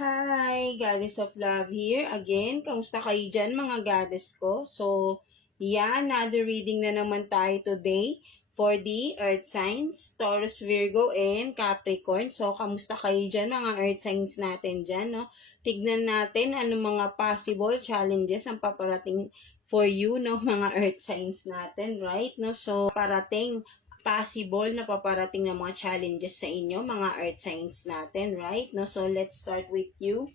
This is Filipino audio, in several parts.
Hi, Goddess of Love here. Again, kamusta kayo dyan mga goddess ko? So, another reading na naman tayo today for the Earth signs, Taurus, Virgo, and Capricorn. So, kamusta kayo dyan mga Earth signs natin dyan, no? Tignan natin ano mga possible challenges ang paparating for you, no, mga Earth signs natin, right? No? So, parating possible na paparating ng mga challenges sa inyo, mga earth signs natin, right? No? So, let's start with you,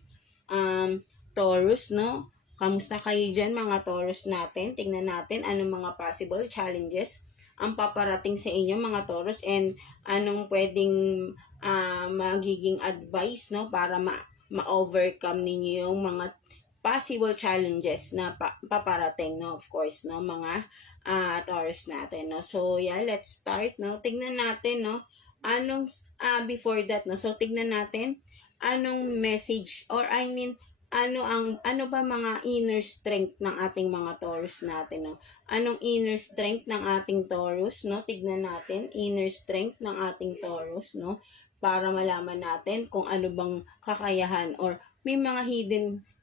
Taurus, no? Kamusta kayo dyan, mga Taurus natin? Tingnan natin anong mga possible challenges ang paparating sa inyo, mga Taurus, and anong pwedeng magiging advice, no? Para ma-overcome ninyo yung mga possible challenges na paparating, no? Of course, no? Mga Taurus natin, no? So, let's start, no? Tignan natin, no? Anong, before that, no? So, tignan natin, anong message, or ano ba mga inner strength ng ating mga Taurus natin, no? Anong inner strength ng ating Taurus, no? Tignan natin, inner strength ng ating Taurus, no? Para malaman natin kung ano bang kakayahan, or may mga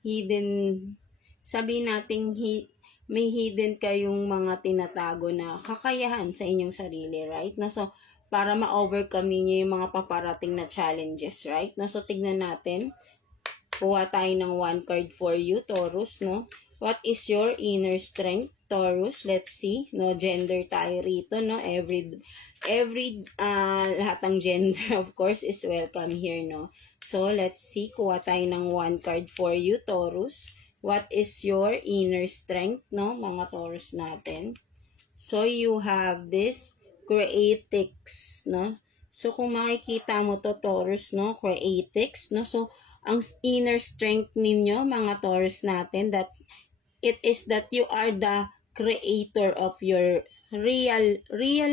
hidden, sabihin natin, may hidden kayong mga tinatago na kakayahan sa inyong sarili, right? No? So, para ma-overcome ninyo yung mga paparating na challenges, right? No? So, tignan natin. Kuha tayo ng one card for you, Taurus, no? What is your inner strength, Taurus? Let's see. No, gender tayo rito, no? Lahat ng gender, of course, is welcome here, no? So, let's see. Kuha tayo ng one card for you, Taurus. What is your inner strength, no, mga Taurus natin? So, you have this creatics, no? So, kung makikita mo to, Taurus, no, creatics, no? So, ang inner strength ninyo, mga Taurus natin, that it is that you are the creator of your reality,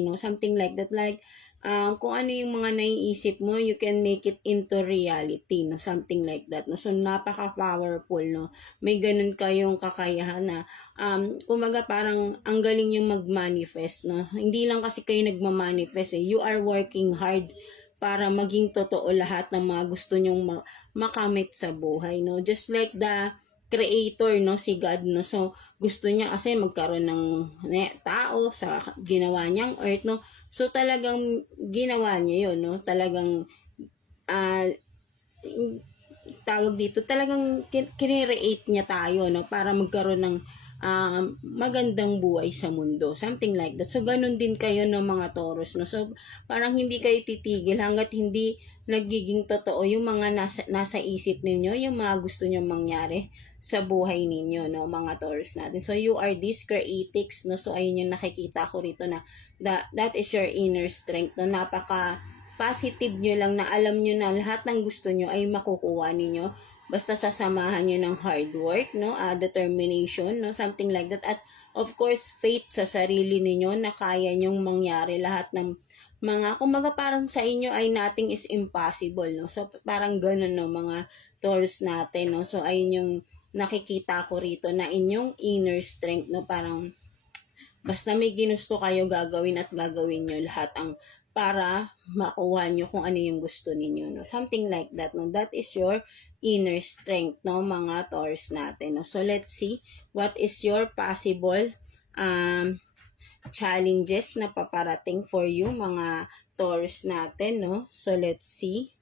no? Something like that. Like, kung ano yung mga naiisip mo, you can make it into reality, no? Something like that, no? So, napaka-powerful, no? May ganun kayong kakayahan na, kumaga parang ang galing yung mag-manifest, no? Hindi lang kasi kayo nagma-manifest, eh. You are working hard para maging totoo lahat ng mga gusto nyong makamit sa buhay, no? Just like the creator, no, si God, no. So, gusto niya kasi magkaroon ng tao sa ginawa niyang earth, no. So, talagang ginawa niya yun, no. Talagang, tawag dito, talagang kinreate niya tayo, no, para magkaroon ng magandang buhay sa mundo. Something like that. So, ganun din kayo no mga Taurus, no. So, parang hindi kayo titigil hanggat hindi nagiging totoo yung mga nasa isip ninyo, yung mga gusto nyo mangyari sa buhay ninyo, no, mga Taurus natin. So, you are this creatics, no. So, ayun yung nakikita ko rito na that is your inner strength, no. Napaka positive nyo lang na alam nyo na lahat ng gusto nyo ay makukuha ninyo. Basta sasamahan nyo ng hard work, no? Determination, no? Something like that. At of course, faith sa sarili ninyo na kaya nyong mangyari lahat ng mga, kumaga parang sa inyo ay nothing is impossible, no? So, parang ganun, no? Mga Taurus natin, no? So, ayun yung nakikita ko rito na inyong inner strength, no? Parang, basta may ginusto kayo gagawin at gagawin nyo lahat ang para makuha nyo kung ano yung gusto ninyo, no? Something like that, no? That is your inner strength, no, mga Taurus natin, no? So, let's see what is your possible challenges na paparating for you, mga Taurus natin, no? So, let's see.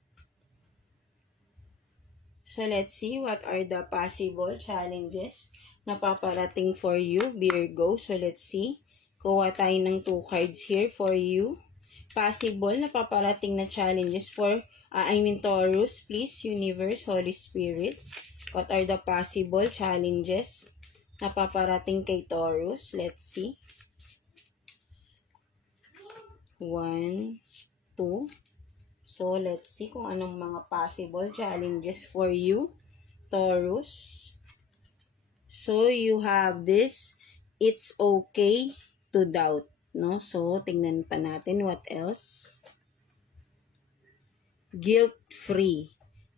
So, let's see what are the possible challenges na paparating for you, Virgo. So, let's see. Kuha tayo ng 2 cards here for you. Possible na paparating na challenges for, Taurus, please, Universe, Holy Spirit. What are the possible challenges na paparating kay Taurus? Let's see. 1, 2. So, let's see kung anong mga possible challenges for you, Taurus. So, you have this, it's okay to doubt, no? So, tingnan pa natin what else. Guilt-free,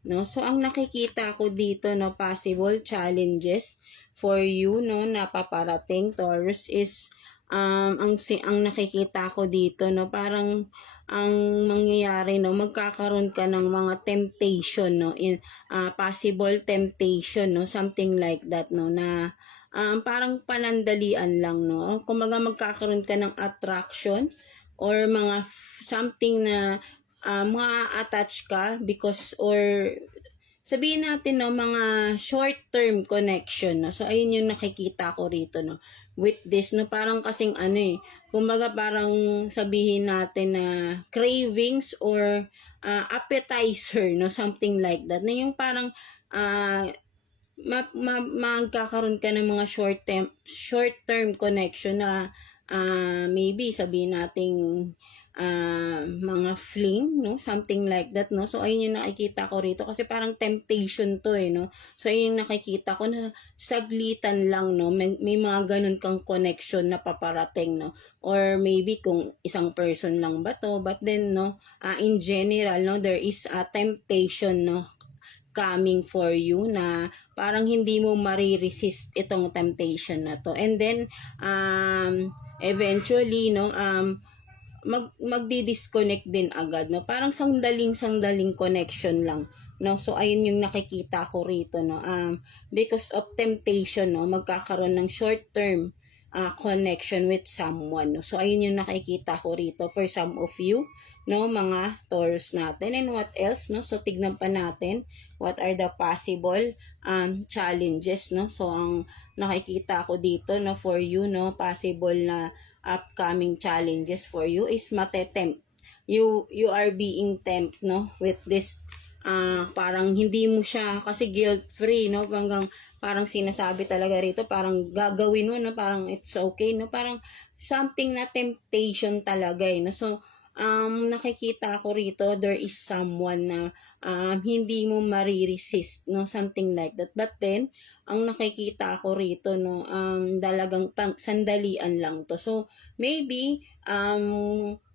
no? So, ang nakikita ko dito, no, possible challenges for you, no, na paparating, Taurus, is, ang nakikita ko dito, no, parang, ang mangyayari, no, magkakaroon ka ng mga temptation, no, possible temptation, no, something like that, no, na parang panandalian lang, no. Kumbaga magkakaroon ka ng attraction or mga something na ma-attach ka because or sabihin natin, no, mga short-term connection, no. So, ayun yung nakikita ko rito, no, with this, no, parang kasing kumbaga parang sabihin natin na cravings or appetizer, no, something like that. Na yung parang magkakaroon ka ng mga short-term connection na maybe sabihin nating mga fling, no? Something like that, no? So, ayun yung nakikita ko rito. Kasi parang temptation to, no? So, ayun yung nakikita ko na saglitan lang, no? May mga ganun kang connection na paparating, no? Or maybe kung isang person lang ba to. But then, no? In general, no? There is a temptation, no? Coming for you na parang hindi mo mariresist itong temptation na to. And then, eventually, no, magdi-disconnect din agad, no? Parang sangdaling connection lang, no? So, ayun yung nakikita ko rito, no? Because of temptation, no, magkakaroon ng short-term connection with someone, no? So, ayun yung nakikita ko rito for some of you, no, mga Taurus natin. And what else, no? So, tignan pa natin what are the possible challenges, no? So, ang nakikita ko dito, no, for you, no, possible na upcoming challenges for you is matetempt. You are being tempted, no, with this parang hindi mo siya kasi guilt free, no, hanggang parang sinasabi talaga rito parang gagawin mo, no, parang it's okay, no, parang something na temptation talaga, no. So nakikita ko rito there is someone na hindi mo mariresist, no, something like that. But then ang nakikita ko rito, no, talagang sandalian lang to. So maybe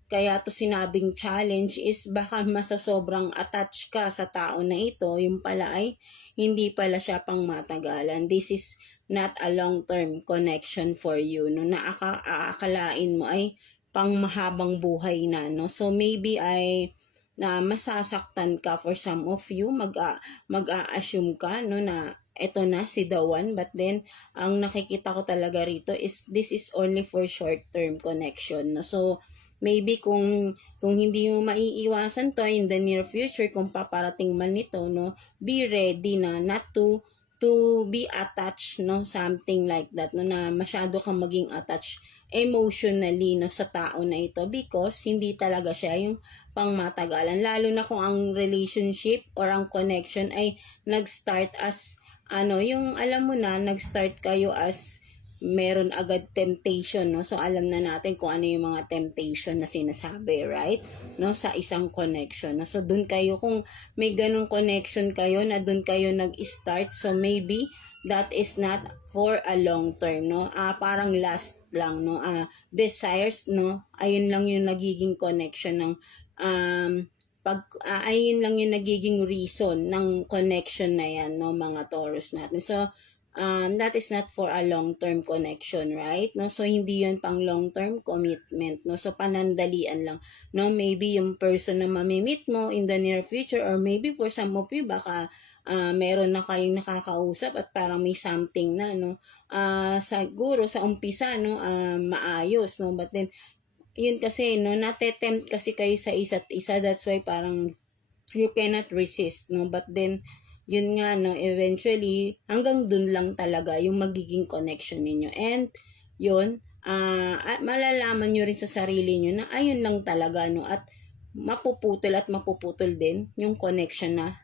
kaya to sinabing challenge is baka masasobrang attach ka sa tao na ito, yung pala ay hindi pala siya pang matagalan. This is not a long-term connection for you, no, na aakalain mo ay pang mahabang buhay na, no. So maybe ay na masasaktan ka for some of you, mag-a-assume ka, no, na eto na si the one, but then ang nakikita ko talaga rito is this is only for short-term connection, no. So maybe kung hindi mo maiiwasan to in the near future, kung paparating man nito, no, be ready na not to be attached, no, something like that, no, na masyado kang maging attached emotionally, no, sa tao na ito because hindi talaga siya yung pangmatagalan, lalo na kung ang relationship or ang connection ay nag-start as yung alam mo na, nag-start kayo as meron agad temptation, no? So, alam na natin kung ano yung mga temptation na sinasabi, right? No? Sa isang connection. No? So, dun kayo, kung may ganong connection kayo, na dun kayo nag-start, so maybe that is not for a long term, no? Parang last lang, no? Desires, no? Ayun lang yung nagiging connection ng ayun lang yung nagiging reason ng connection na yan, no, mga Taurus natin. So, that is not for a long-term connection, right? No, so hindi 'yun pang long-term commitment, no. So panandalian lang, no. Maybe yung person na mamimit mo in the near future, or maybe for some of you baka meron na kayong nakakausap at parang may something na, no. Siguro sa umpisa, no, maayos, no, but then yun kasi, no, natetempt kasi kayo sa isa't isa, that's why parang you cannot resist, no, but then yun nga, no, eventually, hanggang dun lang talaga yung magiging connection ninyo. And, yun, malalaman nyo rin sa sarili nyo na ayun lang talaga, no, at mapuputol din yung connection na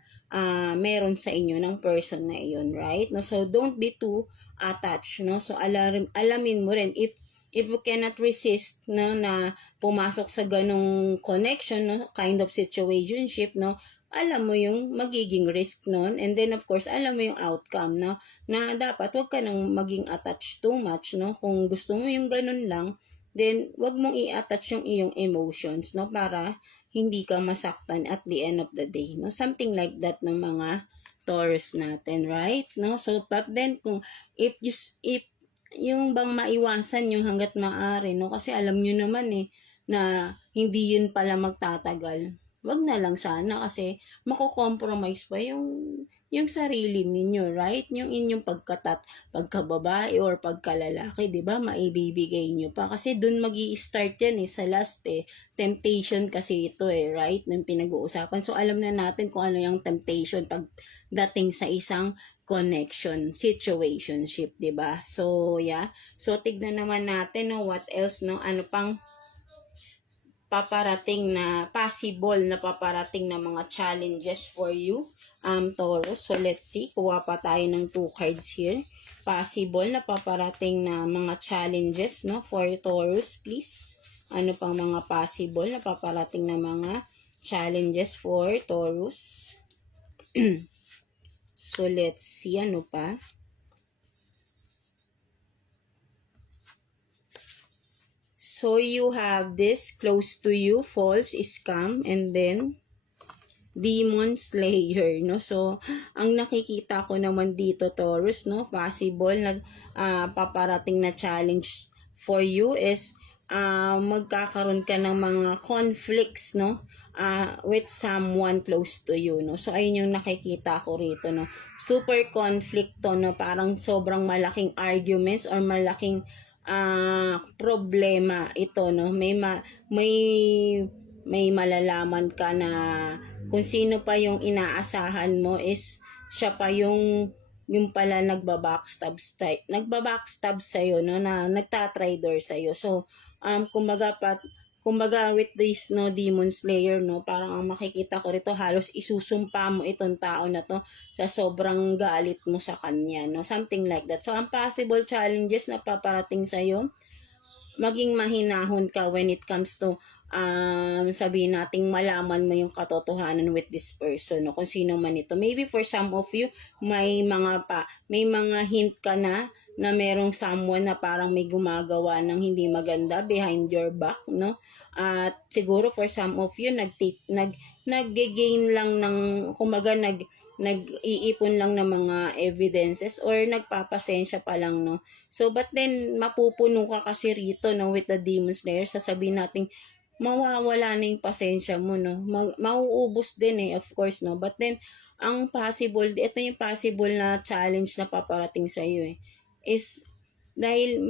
meron sa inyo ng person na iyon, right? No, so, don't be too attached, no? So, alamin mo rin, if you cannot resist, no, na pumasok sa ganong connection, no, kind of situationship, no, alam mo yung magiging risk nun, and then of course alam mo yung outcome, no, na dapat wag ka nang maging attached too much, no. Kung gusto mo yung ganun lang, then wag mong i-attach yung iyong emotions, no, para hindi ka masaktan at the end of the day, no, something like that ng mga Taurus natin, right, no. So but then kung if yung bang maiwasan yung hanggat maaari, no, kasi alam nyo naman na hindi yun pala magtatagal, wag na lang sana kasi mako-compromise pa yung sarili ninyo, right? Yung inyong pagkababae or pagkalalaki, 'di ba? Maibibigay nyo pa kasi dun magi-start yan sa last temptation kasi ito right? Nang pinag-uusapan. So alam na natin kung ano yung temptation pag dating sa isang connection, situationship, 'di ba? So yeah. So tignan naman natin what else ano pang paparating na possible na paparating na mga challenges for you, Taurus. So, let's see. Kuha pa tayo ng 2 cards here. Possible na paparating na mga challenges, for Taurus, please. Ano pang mga possible na paparating na mga challenges for Taurus? So, let's see. Ano pa? So, you have this close to you, false, scam, and then demon slayer, So, ang nakikita ko naman dito, Taurus, possible na paparating na challenge for you is magkakaroon ka ng mga conflicts, with someone close to you, So, ayun yung nakikita ko rito, Super conflict to, Parang sobrang malaking arguments or malaking problema ito, may malalaman ka na kung sino pa yung inaasahan mo is siya pa yung pala nagbabackstab sa'yo, na nagtatrader sa'yo. So, kumbaga with this demon slayer, parang ang makikita ko rito halos isusumpa mo itong tao na to sa sobrang galit mo sa kanya, something like that. So ang possible challenges na paparating sa iyo, maging mahinahon ka when it comes to sabihin nating malaman mo yung katotohanan with this person, kung sino man ito. Maybe for some of you may mga hint ka na merong someone na parang may gumagawa ng hindi maganda behind your back, At siguro for some of you nag-gain lang ng kumbaga nag-iipon lang ng mga evidences or nagpapasensya pa lang, So but then mapupuno ka kasi rito, with the demon slayer, sasabihin natin mawawala na yung pasensya mo, mauubos din of course, But then ang possible, ito yung possible na challenge na paparating sa iyo is dahil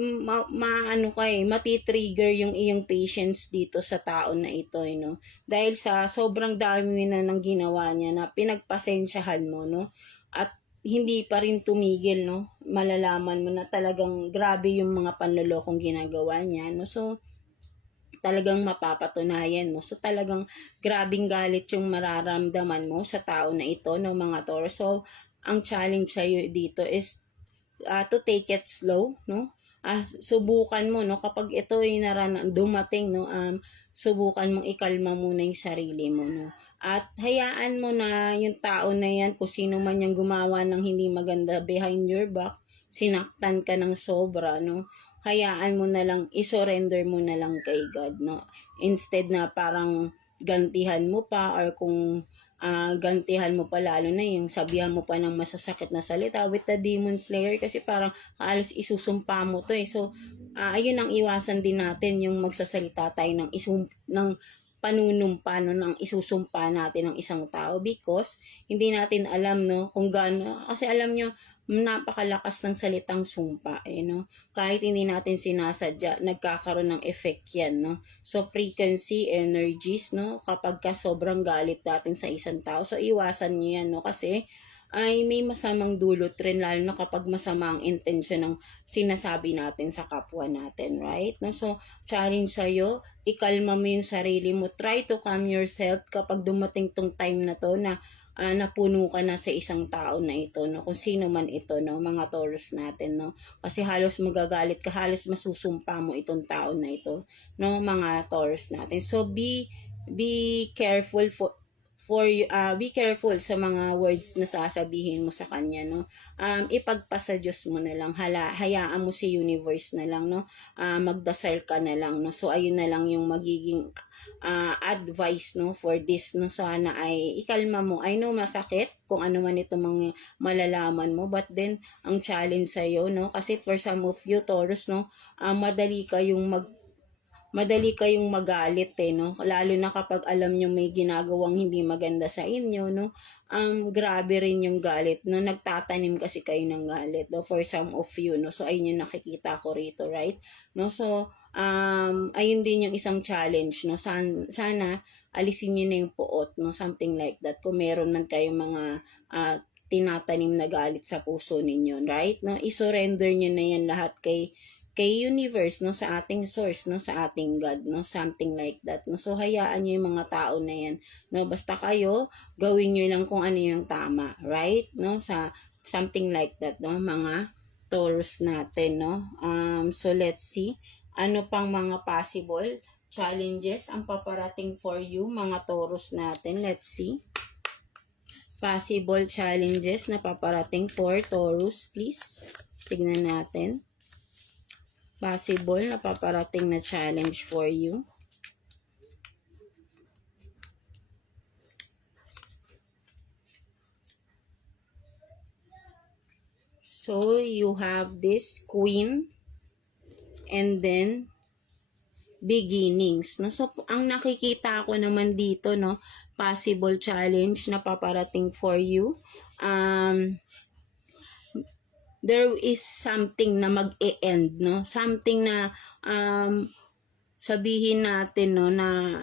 matitrigger yung iyong patience dito sa tao na ito, Dahil sa sobrang dami na ng ginawa niya na pinagpasensyahan mo, At hindi pa rin tumigil, Malalaman mo na talagang grabe yung mga panlolokong ginagawa niya, So, talagang mapapatunayan mo. So, talagang grabing galit yung mararamdaman mo sa tao na ito, mga Taurus. So, ang challenge sa'yo dito is to take it slow, subukan mo, kapag ito ay dumating, subukan mong ikalma muna yung sarili mo, At hayaan mo na yung tao na yan, kung sino man yung gumawa ng hindi maganda behind your back, sinaktan ka ng sobra, hayaan mo na lang, isurrender mo na lang kay God, Instead na parang gantihan mo pa or kung gantihan mo pa lalo na yung sabihan mo pa ng masasakit na salita with the demon slayer kasi parang halos isusumpa mo to So, ayun ang iwasan din natin yung magsasalita tayo ng panunumpa, ng isusumpa natin ng isang tao because hindi natin alam, kung gaano, kasi alam nyo, napakalakas ng salitang sumpa, kahit hindi natin sinasadya, nagkakaroon ng effect yan, So, frequency, energies, kapag ka sobrang galit natin sa isang tao, so, iwasan nyo yan, kasi, ay may masamang dulot rin, lalo na kapag masama ang intensyon ng sinasabi natin sa kapwa natin, right? So, challenge sa'yo, ikalma mo yung sarili mo, try to calm yourself kapag dumating tong time na to na napuno ka na sa isang tao na ito, kung sino man ito, mga Taurus natin, kasi halos magagalit ka, halos masusumpa mo itong tao na ito, mga Taurus natin. So, be careful be careful sa mga words na sasabihin mo sa kanya, ipagpasa Diyos mo na lang, hayaan mo si universe na lang, magdasal ka na lang, So, ayun na lang yung magiging advice, for this, sana ay ikalma mo. I know masakit kung ano man ito mga malalaman mo, but then, ang challenge sa'yo, kasi for some of you, Taurus, madali kayong madali kayong magalit no? Lalo na kapag alam nyo may ginagawang hindi maganda sa inyo, no? Grabe rin yung galit, no? Nagtatanim kasi kayo ng galit, no? For some of you, no? So, ayun yung nakikita ko rito, right? No? So, ayun din yung isang challenge, no? Sana alisin nyo na yung puot, no? Something like that. Kung meron man kayong mga tinatanim na galit sa puso ninyo, right? No? I-surrender nyo na yan lahat kay universe, no, sa ating source, no, sa ating God, no, something like that, no. So hayaan niyo yung mga tao na yan, no, basta kayo gawin niyo lang kung ano yung tama, right, no, sa something like that, no, mga Taurus natin, no. So let's see ano pang mga possible challenges ang paparating for you, mga Taurus natin. Let's see possible challenges na paparating for Taurus, please. Tignan natin. Possible na paparating na challenge for you. So, you have this Queen and then beginnings. No? So, ang nakikita ko naman dito, no, possible challenge na paparating for you. There is something na mag-e-end, no? Something na sabihin natin, no, na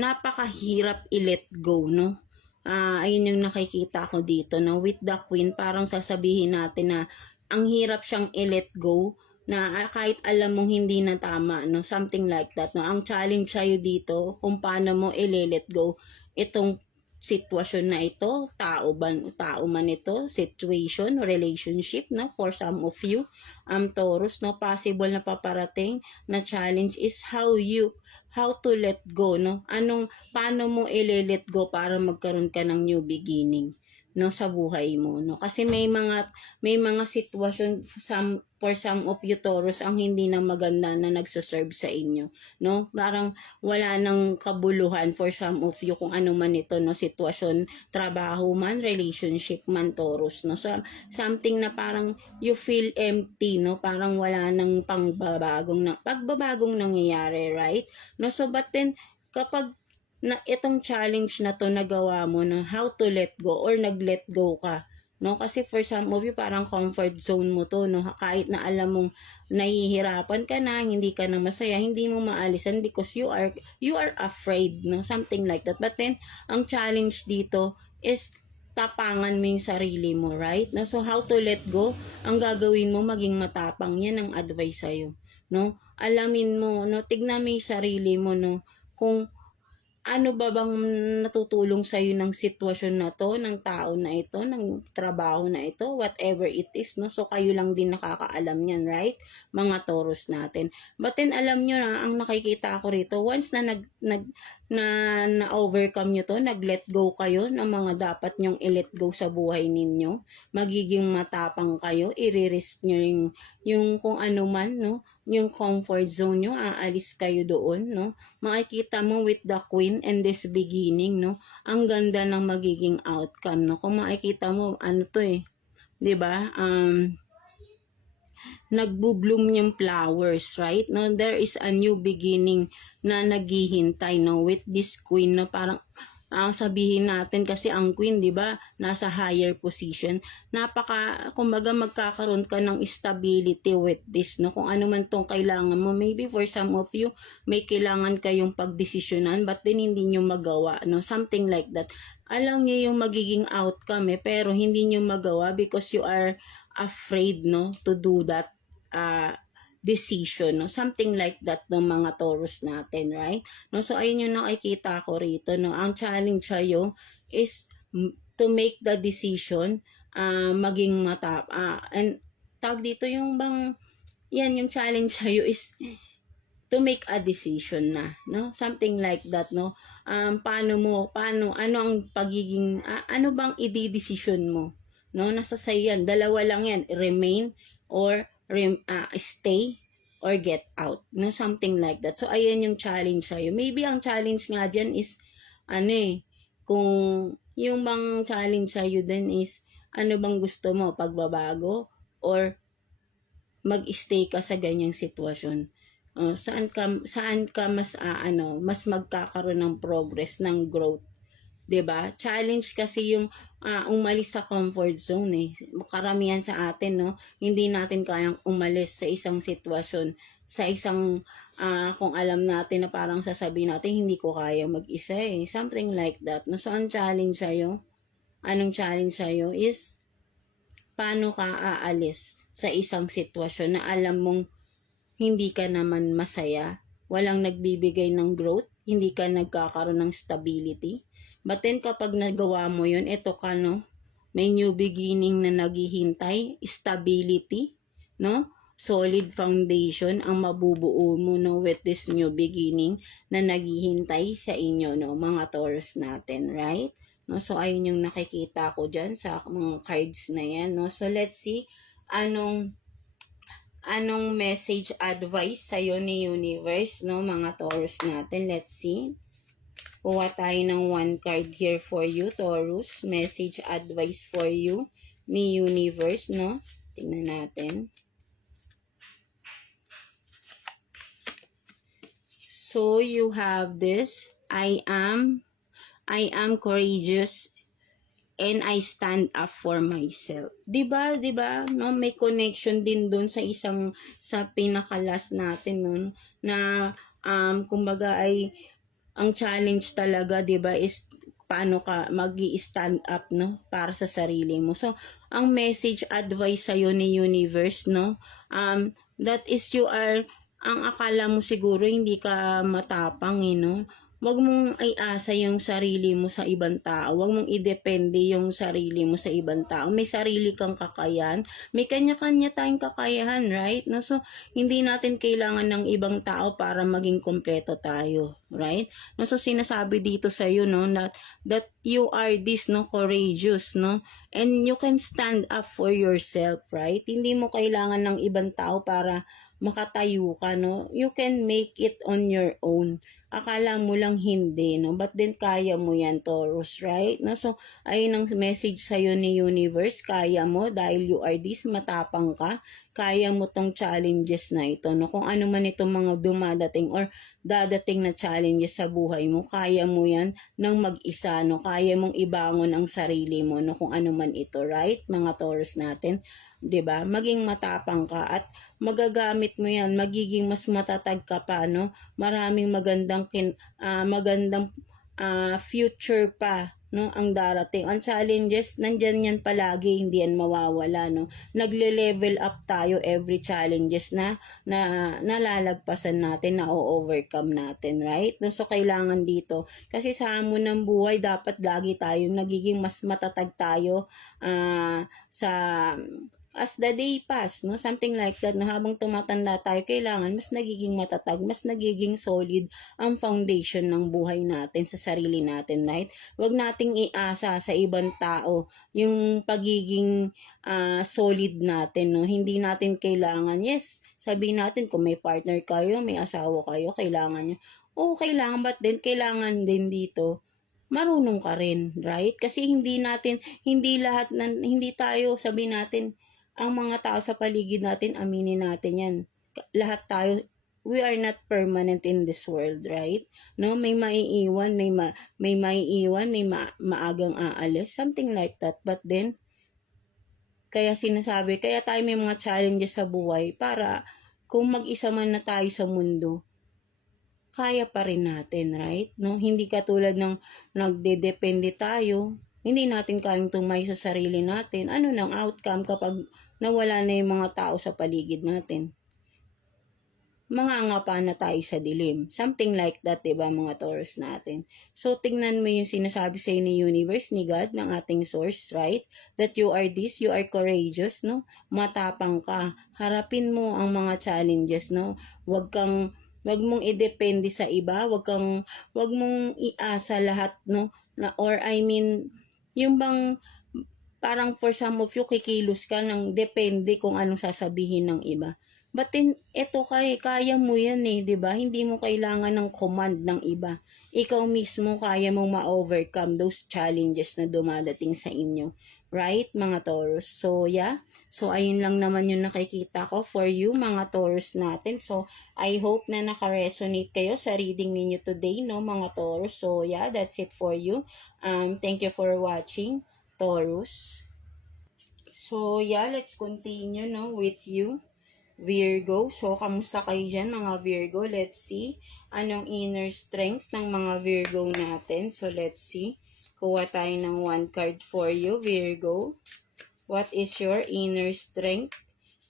napakahirap i-let go, no? Ayun yung nakikita ko dito, no? With the Queen, parang sasabihin natin na ang hirap siyang i-let go, na kahit alam mong hindi na tama, no? Something like that, no? Ang challenge sa'yo dito, kung paano mo i-let go itong sitwasyon na ito, tao man ito, situation, relationship, no? For some of you, Taurus, no? Possible na paparating na challenge is how to let go, no? Paano mo i-let go para magkaroon ka ng new beginning, no, sa buhay mo, no? Kasi may mga sitwasyon for some of you Taurus ang hindi na maganda na nagso-serve sa inyo, no? Parang wala nang kabuluhan for some of you kung ano man ito, no, sitwasyon, trabaho man, relationship man, Taurus, no? So, something na parang you feel empty, no? Parang wala nang pagbabagong nangyayari, right? No, so but then kapag na itong challenge na to nagawa mo, no, how to let go or nag-let go ka, no, kasi for some of you parang comfort zone mo to, no, kahit na alam mong nahihirapan ka na, hindi ka na masaya, hindi mo maalisan because you are afraid, no, something like that. But then ang challenge dito is tapangan mo yung sarili mo, right? No, so how to let go, ang gagawin mo maging matapang, yan ang advice sa'yo, no, alamin mo, no, tignan mo yung sarili mo, no, kung ano ba bang natutulong sa iyo ng sitwasyon na to, ng tao na ito, ng trabaho na ito, whatever it is, no? So, kayo lang din nakakaalam niyan, right? Mga Taurus natin. But then, alam nyo na, ang nakikita ko rito, once na na-overcome nyo to, nag-let go kayo ng mga dapat nyong i-let go sa buhay ninyo, magiging matapang kayo, i-risk nyo yung kung ano man, no? Yung comfort zone nyo, aalis kayo doon, no? Makikita mo with the Queen and this beginning, no? Ang ganda ng magiging outcome, no? Kung makikita mo, ano to eh, 'di ba? Nagbo-bloom yung flowers, right? No, there is a new beginning na naghihintay, no, with this Queen, no? Parang sabihin natin kasi ang Queen, 'di ba, nasa higher position. Kumbaga magkakaroon ka ng stability with this, no? Kung ano man tong kailangan mo, maybe for some of you may kailangan kayong pagdesisyonan but din hindi niyo magawa, no? Something like that. Alam niyo yung magiging outcome pero hindi niyo magawa because you are afraid, no, to do that decision, no? Something like that ng mga Taurus natin, right? No, so ayun yung nakikita ko rito, no. Ang challenge sa'yo is to make the decision, maging and tawag dito yung yung challenge sa'yo is to make a decision na, no? Something like that, no? Ano ang pagiging, ano bang i-decision mo? No, nasa sa'yo yan. Dalawa lang yan, remain or stay or get out, no, something like that. So ayan yung challenge sa'yo. Maybe ang challenge nga dyan is kung yung bang challenge sa'yo din is ano bang gusto mo, pagbabago or mag-stay ka sa ganyang sitwasyon. Saan ka mas mas magkakaroon ng progress, ng growth, 'di ba? Challenge kasi yung umalis sa comfort zone eh. Karamihan sa atin, no, hindi natin kayang umalis sa isang sitwasyon, sa isang kung alam natin na parang sasabihin natin hindi ko kaya mag-isa eh. Something like that. No, so ang challenge sa'yo, anong challenge sa'yo is paano ka aalis sa isang sitwasyon na alam mong hindi ka naman masaya, walang nagbibigay ng growth, hindi ka nagkakaroon ng stability. But then kapag nagawa mo yun, eto ka, no, may new beginning na naghihintay, stability, no, solid foundation ang mabubuo mo, no, with this new beginning na naghihintay sa inyo, no, mga Taurus natin, right? No, so ayun yung nakikita ko dyan sa mga cards na yan, no. So let's see anong message advice sa'yo ni universe, no, mga Taurus natin. Let's see. Kuha tayo ng one card here for you, Taurus. Message advice for you ni universe, no. Tingnan natin. So you have this. I am courageous and I stand up for myself. 'Di ba? No, may connection din doon sa sa pinakalas natin noon na kumbaga ay ang challenge talaga, 'di ba, is paano ka magi-stand up, no, para sa sarili mo. So, ang message advice sa ni universe, no, that is ang akala mo siguro hindi ka matapang, no. Wag mong iasa yung sarili mo sa ibang tao. Wag mong idepende yung sarili mo sa ibang tao. May sarili kang kakayahan. May kanya-kanya tayong kakayahan, right? No? So, hindi natin kailangan ng ibang tao para maging kompleto tayo, right? No? So, sinasabi dito sa iyo, no, that you are this, no, courageous, no? And you can stand up for yourself, right? Hindi mo kailangan ng ibang tao para makatayo ka, no? You can make it on your own. Akala mo lang hindi, no? But then, kaya mo yan, Taurus, right? No? So, ayun ang message sa'yo ni universe. Kaya mo dahil you are this, matapang ka. Kaya mo tong challenges na ito, no? Kung ano man itong mga dumadating or dadating na challenges sa buhay mo, kaya mo yan ng mag-isa, no? Kaya mong ibangon ang sarili mo, no? Kung ano man ito, right? Mga Taurus natin. 'Di ba? Maging matapang ka at magagamit mo 'yan, magiging mas matatag ka pa, no? Maraming magandang future pa, no, ang darating. Ang challenges nandiyan yan palagi, hindi yan mawawala, no. Nagle-level up tayo every challenges na nalalagpasan natin, na overcome natin, right? No, so kailangan dito kasi sa hamon ng buhay dapat lagi tayong nagiging mas matatag tayo sa as the day pass, no? Something like that, no? Habang tumatanda tayo, kailangan mas nagiging matatag, mas nagiging solid ang foundation ng buhay natin sa sarili natin, right? Huwag nating iasa sa ibang tao yung pagiging solid natin, no? Hindi natin kailangan, yes, sabihin natin kung may partner kayo, may asawa kayo, kailangan nyo. Oo, kailangan, but then kailangan din dito marunong ka rin, right? Kasi hindi tayo, sabihin natin, ang mga tao sa paligid natin, aminin natin yan. Lahat tayo, we are not permanent in this world, right? No, may maiiwan, may maagang aalis, something like that. But then, kaya tayo may mga challenges sa buhay para kung mag-isa man na tayo sa mundo, kaya pa rin natin, right? No, hindi katulad ng nagdedepende tayo, hindi natin kayang tumayo sa sarili natin. Ano nang outcome kapag nawala na yung mga tao sa paligid natin? Mangangapa na tayo sa dilim. Something like that, diba, mga Taurus natin? So, tingnan mo yung sinasabi sa ni universe, ni God, ng ating source, right? That you are this, you are courageous, no? Matapang ka. Harapin mo ang mga challenges, no? Wag mong idepende sa iba, wag mong iasa lahat, no? Yung bang parang for some of you, kikilos ka ng depende kung anong sasabihin ng iba. But then, eto kaya mo yan eh, di ba? Hindi mo kailangan ng command ng iba. Ikaw mismo kaya mong ma-overcome those challenges na dumadating sa inyo. Right, mga Taurus? So, yeah. So, ayun lang naman yung nakikita ko for you, mga Taurus natin. So, I hope na naka-resonate kayo sa reading ninyo today, no, mga Taurus. So, yeah, that's it for you. Thank you for watching, Taurus. So, yeah, let's continue, no, with you, Virgo. So, kamusta kayo dyan, mga Virgo? Let's see. Anong inner strength ng mga Virgo natin? So, let's see. Kuha tayo ng one card for you, Virgo. What is your inner strength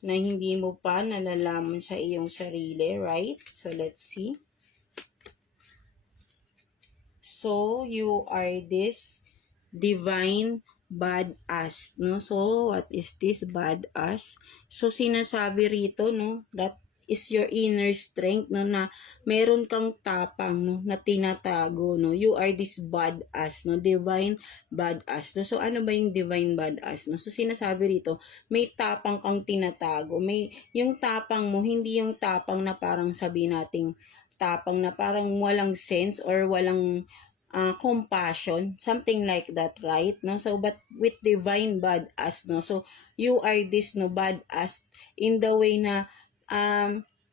na hindi mo pa nalalaman sa iyong sarili, right? So, let's see. So, you are this divine badass, no? So, what is this badass? So, sinasabi rito, no, that is your inner strength, no, na meron kang tapang, no, na tinatago, no. You are this badass, no, divine badass, no. So, ano ba yung divine badass, no? So, sinasabi rito, may tapang kang tinatago. May, yung tapang mo, hindi yung tapang na parang sabi nating tapang na parang walang sense or walang compassion, something like that, right? No, so but with divine badass, no, so you are this, no, badass in the way na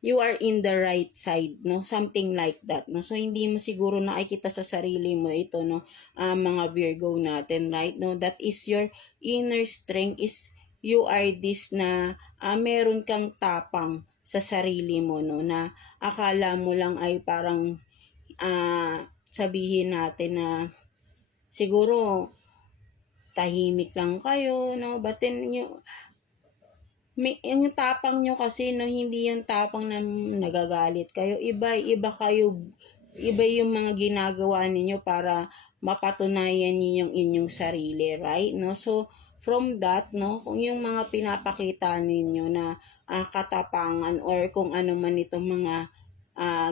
you are in the right side, no, something like that, no. So hindi mo siguro nakikita sa sarili mo ito, no, mga Virgo natin, right? No, that is your inner strength, is you are this na meron kang tapang sa sarili mo, no, na akala mo lang ay parang sabihin natin na siguro tahimik lang kayo, no? But then, yung tapang nyo kasi, no, hindi yung tapang na nagagalit kayo. Iba kayo, iba yung mga ginagawa ninyo para mapatunayan niyo yung inyong sarili, right? No? So, from that, no, kung yung mga pinapakita ninyo na katapangan or kung ano man itong mga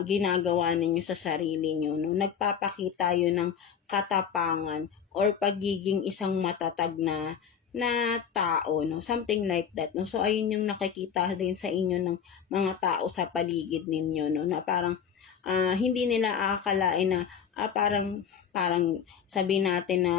ginagawa ninyo sa sarili nyo, no? Nagpapakita yun ng katapangan or pagiging isang matatag na tao, no? Something like that, no? So, ayun yung nakikita din sa inyo ng mga tao sa paligid ninyo, no? Na parang hindi nila aakalain na parang sabihin natin na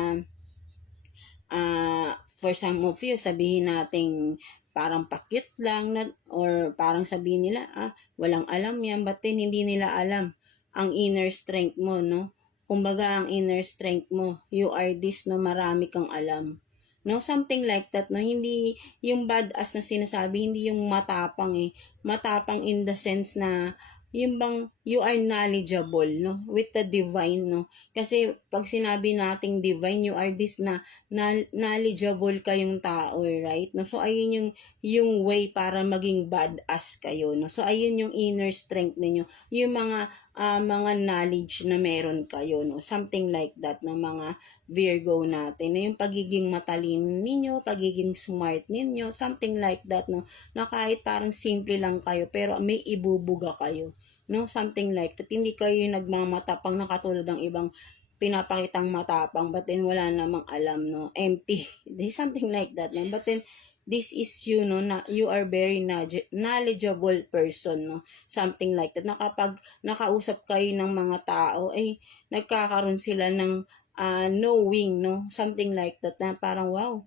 for some of you, sabihin natin parang pakit lang na, or parang sabihin nila, walang alam yan, but then hindi nila alam ang inner strength mo, no? Kumbaga, ang inner strength mo, you are this, no, marami kang alam. No, something like that, no? Hindi yung badass na sinasabi, hindi yung matapang eh. Matapang in the sense na yung bang you are knowledgeable, no, with the divine, no. Kasi pag sinabi nating divine, you are this na knowledgeable kayong tao, right? No, so ayun yung way para maging badass kayo, no. So ayun yung inner strength ninyo, yung mga knowledge na meron kayo, no, something like that, no, mga Virgo natin, no? Yung pagiging matalino ninyo, pagiging smart ninyo, something like that, no, na kahit parang simple lang kayo pero may ibubuga kayo, no, something like that. Hindi kayo yung nagmamatapang na katulad ng ibang pinapakitang matapang but then wala namang alam, no, empty. Something like that, no. But then this is you, no, na you are very knowledgeable person, no, something like that, na kapag nakausap kayo ng mga tao ay nagkakaroon sila ng knowing, no, something like that, na parang wow,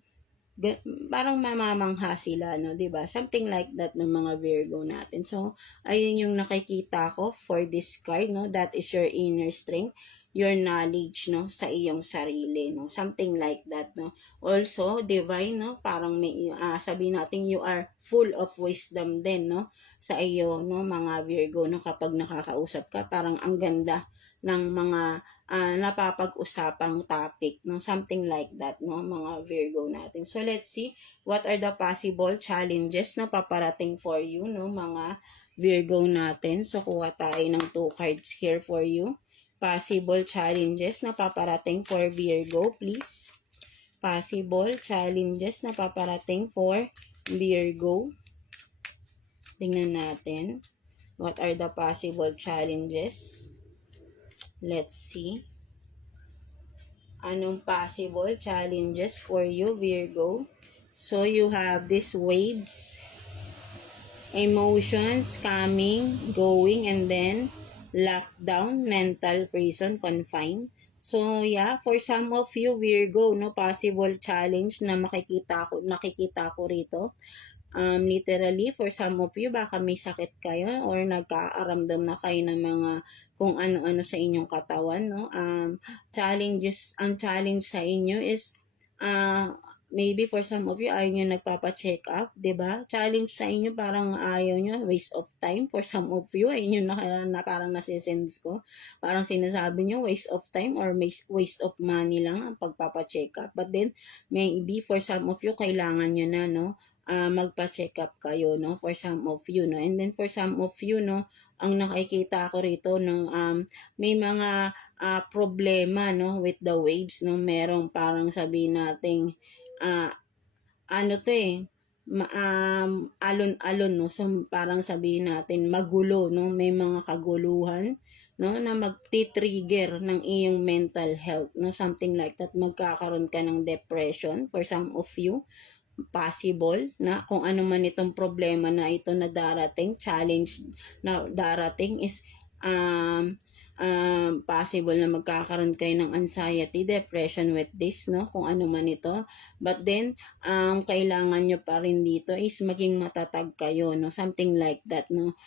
parang mamamangha sila, no, 'di ba? Something like that ng mga Virgo natin. So, ayun yung nakikita ko for this card, no. That is your inner strength, your knowledge, no, sa iyong sarili, no. Something like that, no. Also, divine, no, parang may sabihin natin you are full of wisdom din, no, sa iyo, no, mga Virgo, no, kapag nakakausap ka, parang ang ganda ng mga napapag-usapang topic, no, something like that, no, mga Virgo natin. So let's see what are the possible challenges na paparating for you, no, mga Virgo natin. So kuha tayo ng 2 cards here for you. Possible challenges na paparating for Virgo, please. Possible challenges na paparating for Virgo. Tingnan natin what are the possible challenges. Let's see. Anong possible challenges for you, Virgo? So, you have these waves, emotions coming, going, and then lockdown, mental prison, confined. So, yeah, for some of you, Virgo, no, possible challenge na nakikita ko rito. Literally, for some of you, baka may sakit kayo or nagkakaramdam na kayo ng mga kung ano-ano sa inyong katawan, no? Ang challenge sa inyo is, maybe for some of you, ayaw nyo nagpapa-check up, ba diba? Challenge sa inyo, parang ayaw nyo, waste of time. For some of you, ayun yung na parang nasisense ko. Parang sinasabi nyo, waste of time or waste of money lang ang pagpapa-check up. But then, maybe for some of you, kailangan nyo na, no? Magpa-check up kayo, no? For some of you, no? And then for some of you, no? Ang nakikita ko rito, no? May mga problema, no? With the waves, no? Merong parang sabihin nating ano to alon-alon, no? So, parang sabihin natin, magulo, no? May mga kaguluhan, no? Na magti-trigger ng iyong mental health, no? Something like that. Magkakaroon ka ng depression for some of you. Possible na kung ano man itong problema na ito na darating, challenge na darating is possible na magkakaroon kayo ng anxiety, depression with this, no? Kung ano man ito. But then, kailangan nyo pa rin dito is maging matatag kayo, no? Something like that, no?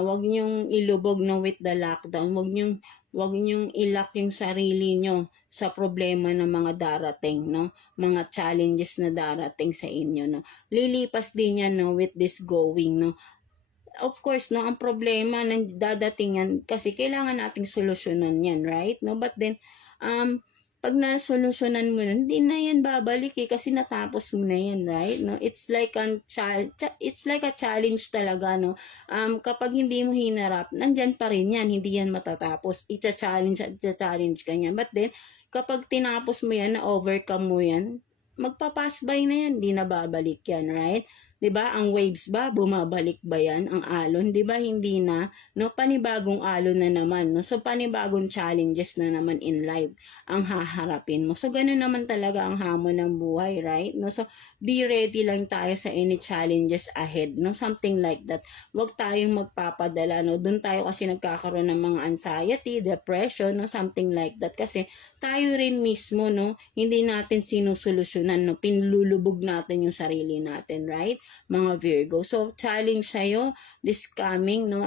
Wag nyong ilubog, no, with the lockdown. Wag nyong ilock yung sarili nyo sa problema ng mga darating, no? Mga challenges na darating sa inyo, no? Lilipas din yan, no, with this going, no? Of course, no, ang problema na dadating yan kasi kailangan nating solusyonan yan, right? No, but then pag nasolusyonan mo na, hindi na yan babalik kasi natapos mo na yan, right? No, it's like a challenge talaga, no. Kapag hindi mo hinarap, nandyan pa rin yan, hindi yan matatapos. Challenge ka niyan. But then kapag tinapos mo yan, na overcome mo yan, magpa-pass by na yan, hindi na babalik yan, right? 'Di ba? Ang waves ba bumabalik ba 'yan? Ang alon, 'di ba? Hindi na, no? Panibagong alon na naman, no? So panibagong challenges na naman in life ang haharapin mo. So ganoon naman talaga ang hamon ng buhay, right? No? So be ready lang tayo sa any challenges ahead, no? Something like that. Huwag tayong magpapadala, no? Doon tayo kasi nagkakaroon ng mga anxiety, depression, no? Something like that kasi tayo rin mismo, no? Hindi natin sinusolusyonan, no? Pinlulubog natin yung sarili natin, right? Mga Virgo. So, challenge sa'yo this coming, no,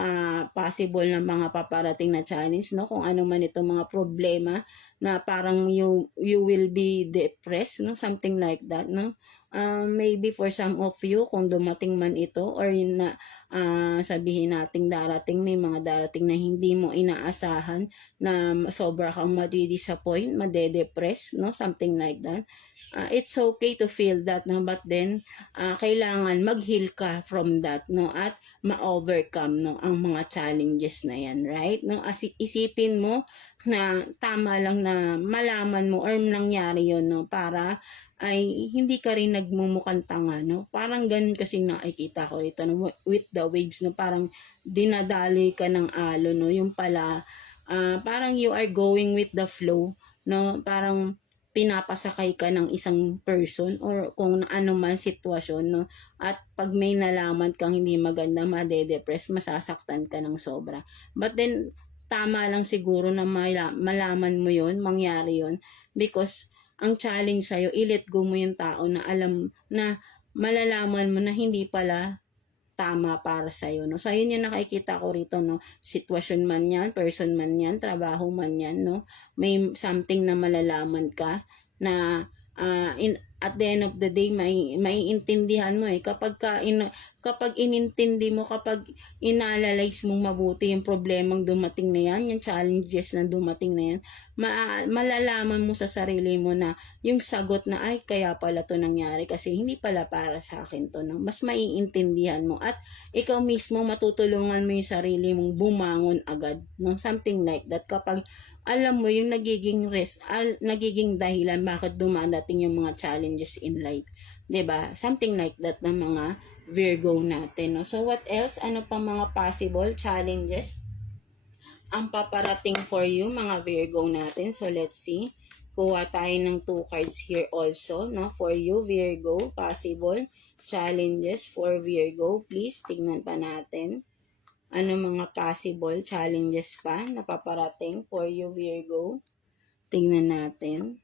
possible na mga paparating na challenge, no, kung ano man itong mga problema na parang you will be depressed, no, something like that, no. Maybe for some of you, kung dumating man ito or na sabihin nating darating, may mga darating na hindi mo inaasahan na sobra kang madi-disappoint, made-depress, no, something like that. It's okay to feel that, no, but then kailangan mag-heal ka from that, no, at ma-overcome, no, ang mga challenges na yan, right? No, isipin mo na tama lang na malaman mo or nangyari yon, no, para ay hindi ka rin nagmumukhang tanga, no? Parang ganun kasi nakikita ko ito, no? With the waves, no? Parang dinadali ka ng alon, no? Yung pala, parang you are going with the flow, no? Parang pinapasakay ka ng isang person or kung ano man sitwasyon, no? At pag may nalaman kang hindi maganda, madedepress, masasaktan ka ng sobra. But then, tama lang siguro na malaman mo yon, mangyari yon, because ang challenge sa'yo, i-let go mo yung tao na alam na malalaman mo na hindi pala tama para sa'yo, no? So, ayun yung nakikita ko rito, no? Sitwasyon man yan, person man yan, trabaho man yan, no? May something na malalaman ka na at the end of the day, maiintindihan mo kapag inintindi mo, kapag inanalyze mong mabuti yung problemang dumating na yan, yung challenges na dumating na yan, malalaman mo sa sarili mo na yung sagot na, ay, kaya pala to nangyari kasi hindi pala para sa akin to, no? Mas maiintindihan mo at ikaw mismo matutulungan mo yung sarili mong bumangon agad, no? Something like that. Kapag alam mo yung nagiging dahilan bakit dumadating yung mga challenges in life. 'Di ba? Something like that ng mga Virgo natin, no? So what else? Ano pa mga possible challenges ang paparating for you, mga Virgo natin? So let's see. Kuha tayo ng 2 cards here also, no? For you, Virgo, possible challenges for Virgo. Please, tingnan pa natin. Ano mga possible challenges pa na paparating for you, Virgo? Tingnan natin.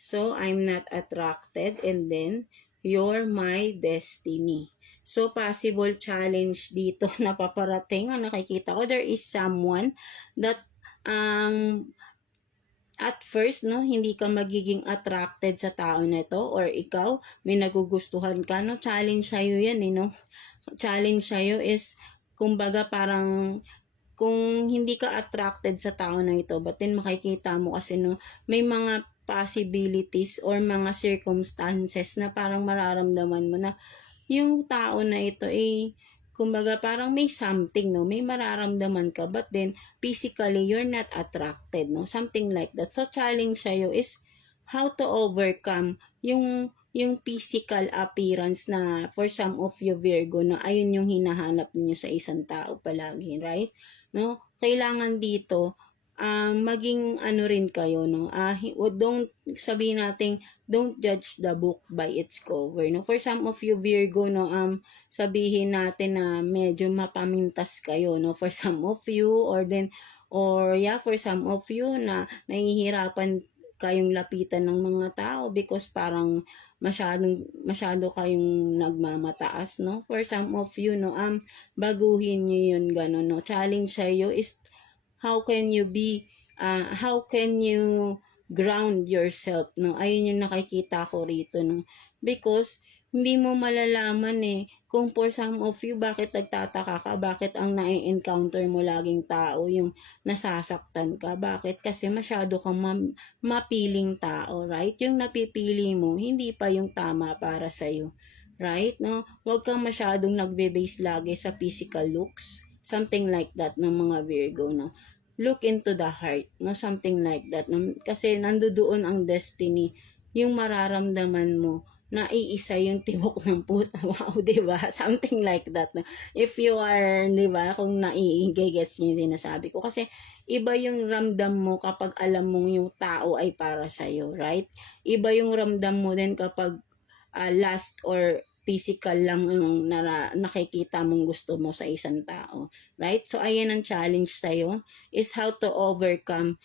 So, I'm not attracted, and then, you're my destiny. So, possible challenge dito na paparating. Ang nakikita ko, there is someone that at first, no, hindi ka magiging attracted sa tao na ito, or ikaw, may nagugustuhan ka, no, challenge sa'yo yan, no, challenge sa'yo is, kumbaga parang, kung hindi ka attracted sa tao na ito, but then makikita mo kasi, no, may mga possibilities or mga circumstances na parang mararamdaman mo na, yung tao na ito kumbaga parang may something, no? May mararamdaman ka, but then physically you're not attracted, no? Something like that. So challenge sa'yo is how to overcome yung physical appearance na for some of you Virgo, no? Ayun yung hinahanap niyo sa isang tao palagi, right? No? Kailangan dito maging ano rin kayo, no? Don't sabihin natin, don't judge the book by its cover, no? For some of you Virgo, no, sabihin natin na medyo mapamintas kayo, no? For some of you, for some of you na nahihirapan kayong lapitan ng mga tao because parang masyado kayong nagmamataas, no? For some of you, no, baguhin niyo yun, gano'n, no? Challenge sa'yo is how can you ground yourself, no? Ayun yung nakikita ko rito, no? Because hindi mo malalaman kung for some of you, bakit nagtataka ka, bakit ang na-encounter mo laging tao yung nasasaktan ka, bakit? Kasi masyado kang mapiling tao, right? Yung napipili mo, hindi pa yung tama para sa'yo, right? No? Huwag kang masyadong nagbe-base lagi sa physical looks, something like that ng mga Virgo, no? Look into the heart, no? Something like that. No? Kasi nandoon ang destiny, yung mararamdaman mo na iisa yung tibok ng puso. Wow, diba? Something like that. No? If you are, diba, kung nai-gets niyo yung sinasabi ko. Kasi iba yung ramdam mo kapag alam mong yung tao ay para sa'yo, right? Iba yung ramdam mo din kapag last or physical lang ang nakikita mong gusto mo sa isang tao, right? So ayan ang challenge sa'yo is how to overcome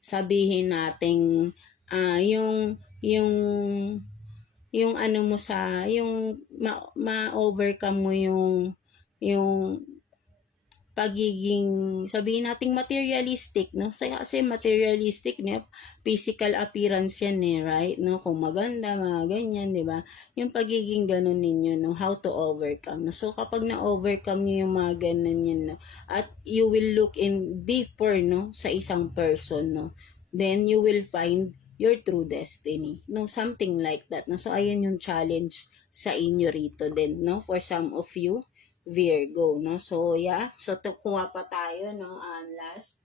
sabihin nating yung ano mo sa yung ma-overcome mo yung pagiging, sabihin nating materialistic, no? Kasi materialistic, no? Physical appearance yan, right? No? Kung maganda, mga ganyan, di ba? Yung pagiging ganun ninyo, no? How to overcome, no? So, kapag na-overcome nyo yung mga ganun yun, no? At you will look in deeper, no? Sa isang person, no? Then, you will find your true destiny, no? Something like that, no? So, ayan yung challenge sa inyo rito din, no? For some of you, Virgo, no? So, yeah. So, kuha pa tayo, no? Last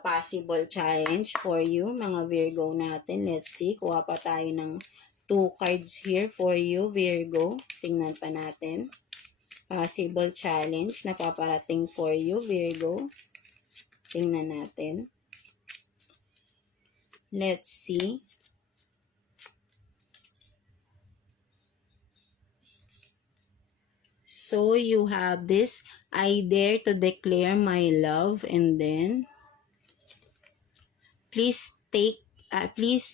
possible challenge for you, mga Virgo natin. Let's see. Kuha pa tayo ng 2 cards here for you, Virgo. Tingnan pa natin. Possible challenge na paparating for you, Virgo. Tingnan natin. Let's see. So, you have this, I dare to declare my love, and then, please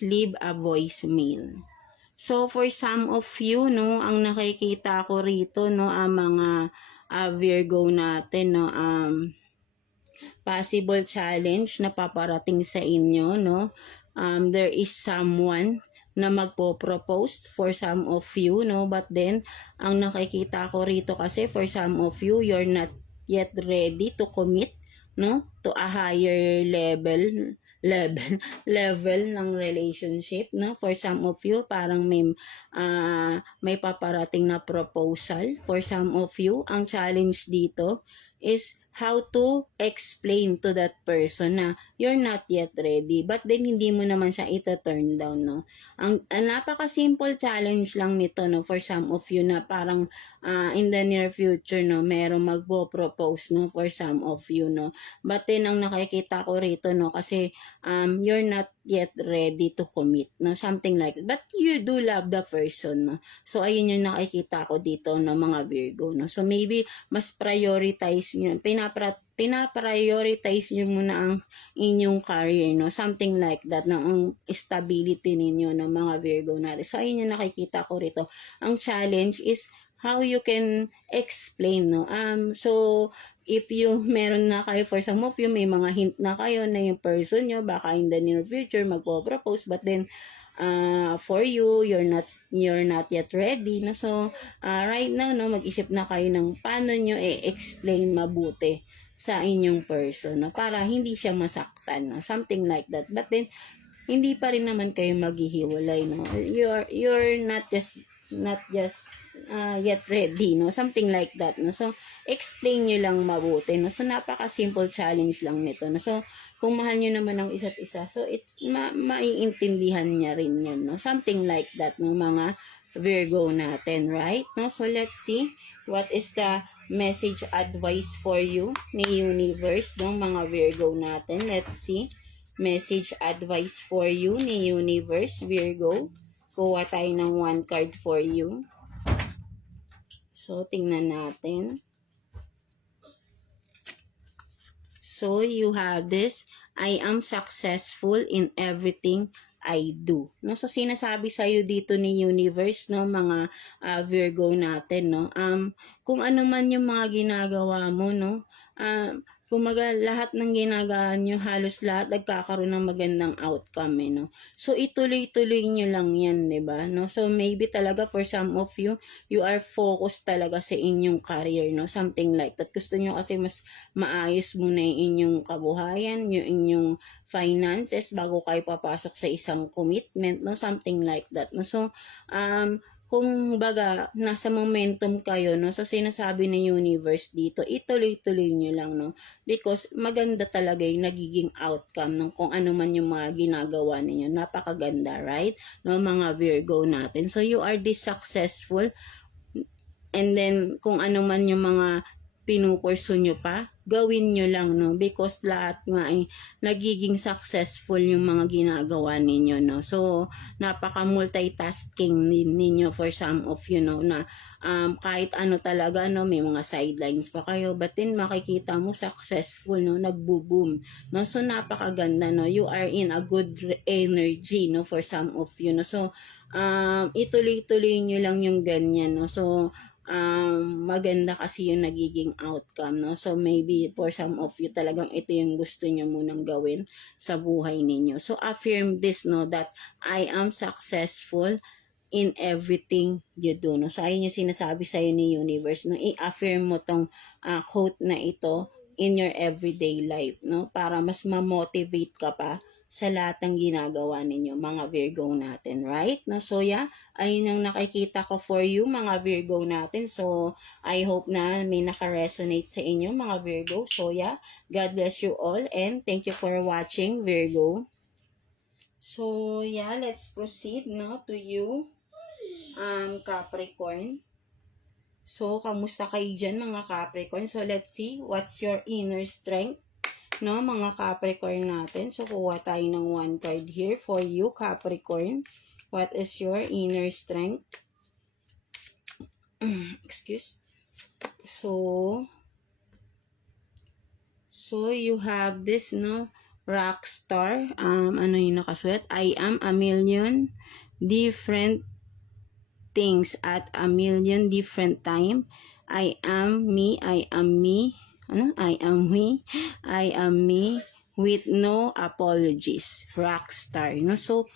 leave a voicemail. So, for some of you, no, ang nakikita ko rito, no, ang mga Virgo natin, no, possible challenge na paparating sa inyo, no, there is someone na magpo-propose for some of you, no, but then ang nakikita ko rito kasi for some of you, you're not yet ready to commit, no, to a higher level ng relationship, no. For some of you, parang may paparating na proposal. For some of you, ang challenge dito is how to explain to that person na you're not yet ready, but then hindi mo naman siya ito-turn down, no. Ang napaka-simple challenge lang nito, no, for some of you na parang in the near future, no, merong magpo-propose, no, for some of you, no. But then, ang nakikita ko rito, no, kasi, you're not yet ready to commit, no, something like that. But you do love the person, no. So, ayun yung nakikita ko dito, no, mga Virgo, no. So, maybe, mas prioritize nyo, pinaprioritize nyo muna ang inyong career, no, something like that, no, ang stability ninyo, no, mga Virgo natin. So, ayun yung nakikita ko rito. Ang challenge is, how you can explain, no? So, if you meron na kayo, for some of you, may mga hint na kayo na yung person nyo, baka in the near future, magpo-propose, but then, for you, you're not yet ready, no? So, right now, no, mag-isip na kayo ng paano nyo i-explain mabuti sa inyong person, no? Para hindi siya masaktan, no? Something like that. But then, hindi pa rin naman kayo maghihiwalay, no? You're not just yet ready, no? Something like that, no? So, explain nyo lang mabuti, no? So, napaka-simple challenge lang nito, no? So, kung mahal nyo naman ang isa't isa, so, it's, maiintindihan niya rin yan, no? Something like that, no? Mga Virgo natin, right? No? So, let's see what is the message advice for you ni Universe, no? Mga Virgo natin. Let's see. Message advice for you ni Universe, Virgo. Kuha tayo ng one card for you. So, tingnan natin. So, you have this. I am successful in everything I do. No? So, sinasabi sa'yo dito ni Universe, no, mga Virgo natin, no? Kung ano man yung mga ginagawa mo, no, kumaga lahat ng ginagawa nyo, halos lahat nagkakaroon ng magandang outcome, no? So, ituloy-tuloy nyo lang yan, diba? No? So, maybe talaga for some of you, you are focused talaga sa inyong career, no? Something like that. Gusto nyo kasi mas maayos muna yung inyong kabuhayan, yung inyong finances bago kayo papasok sa isang commitment, no? Something like that, no? So, kung baga, nasa momentum kayo, no? So, sinasabi ng Universe dito, ituloy-tuloy nyo lang, no? Because, maganda talaga yung nagiging outcome ng kung ano man yung mga ginagawa ninyo. Napakaganda, right? No, mga Virgo natin. So, you are this successful. And then, kung ano man yung mga pinupurso nyo pa, gawin nyo lang, no? Because lahat nga ay nagiging successful yung mga ginagawa ninyo, no? So, napaka-multitasking ninyo for some of you, no? Na kahit ano talaga, no? May mga sidelines pa kayo, but then makikita mo successful, no? Nagbo-boom, no? So, napakaganda, no? You are in a good energy, no? For some of you, no? So, ituloy-tuloy nyo lang yung ganyan, no? So, maganda kasi yung nagiging outcome, no? So, maybe for some of you talagang ito yung gusto nyo munang gawin sa buhay ninyo. So, affirm this, no, that I am successful in everything you do, no? So, ayun yung sinasabi sa'yo ni Universe, no? I-affirm mo tong quote na ito in your everyday life, no? Para mas ma-motivate ka pa sa lahat ng ginagawa ninyo, mga Virgo natin, right? No? So, yeah, ayun yung nakikita ko for you, mga Virgo natin. So, I hope na may naka-resonate sa inyo, mga Virgo. So, yeah, God bless you all and thank you for watching, Virgo. So, yeah, let's proceed, no, to you, Capricorn. So, kamusta kayo dyan, mga Capricorn? So, let's see, what's your inner strength? No, mga Capricorn natin. So, kuha tayo ng one card here for you, Capricorn. What is your inner strength? Excuse. So, you have this, no, rock star. Ano yung nakasulat? I am a million different things at a million different time. I am me, I am me. Ano? I am me with no apologies. Rockstar, no? So,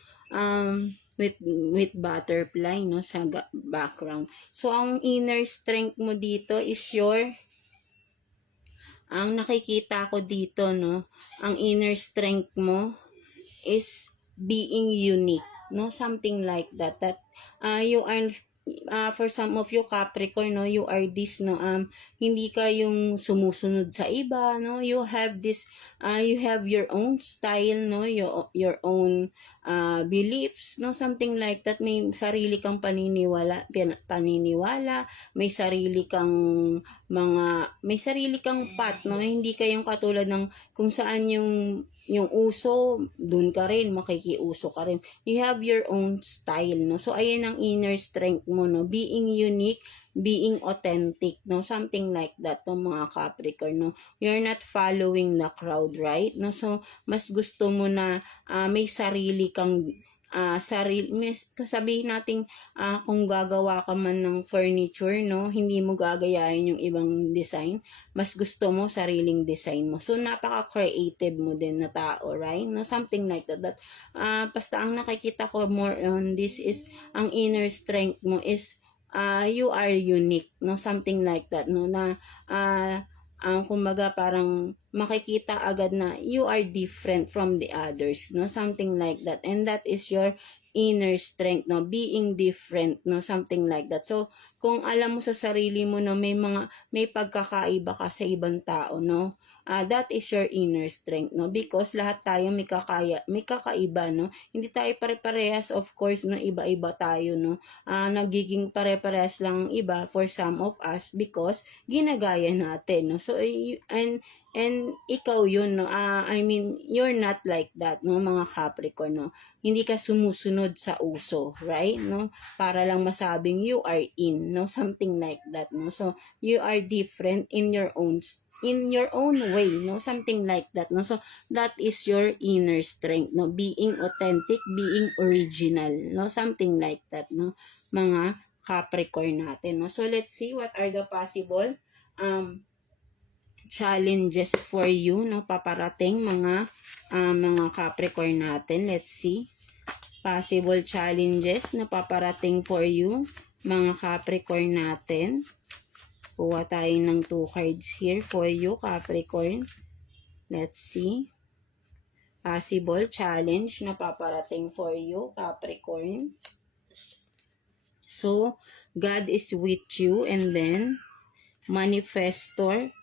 with butterfly, no, sa background. So, ang inner strength mo dito is ang nakikita ko dito, no, ang inner strength mo is being unique, no? Something like that, you are for some of you Capricorn, no, you are this, no, hindi ka yung sumusunod sa iba, no, you have this, you have your own style, no, your own beliefs, no, something like that. May sarili kang paniniwala, may sarili kang may sarili kang path, no, hindi kayong katulad ng kung saan yung uso, dun ka rin, makikiuso ka rin. You have your own style, no? So, ayan ang inner strength mo, no? Being unique, being authentic, no? Something like that, no, mga Capricorn, no? You're not following the crowd, right? No? So, mas gusto mo na may sarili kang sabihin natin kung gagawa ka man ng furniture, no, hindi mo gagayahin yung ibang design, mas gusto mo sariling design mo. So napaka-creative mo din na tao, right? No, something like that. Basta ang nakikita ko more on this is ang inner strength mo is you are unique, no, something like that, no, na kumbaga parang makikita agad na you are different from the others, no, something like that, and that is your inner strength, no, being different, no, something like that. So kung alam mo sa sarili mo na may pagkakaiba ka sa ibang tao, no, that is your inner strength, no, because lahat tayo may kakaiba, no, hindi tayo pare-parehas, of course, no, iba-iba tayo, no, nagiging pare-parehas lang iba for some of us because ginagaya natin, no. So and ikaw yun, no, I mean you're not like that, no, mga Capricorn, no, hindi ka sumusunod sa uso, right, no, para lang masabing you are in, no, something like that, no. So you are different in your own way, no, something like that, no. So that is your inner strength, no, being authentic, being original, no, something like that, no, mga Capricorn natin, no. So let's see what are the possible challenges for you, no, paparating mga Capricorn natin. Let's see possible challenges na paparating for you, mga Capricorn natin. Kuha tayo ng 2 cards here for you, Capricorn. Let's see possible challenge na paparating for you, Capricorn. So God is with you, and then manifestor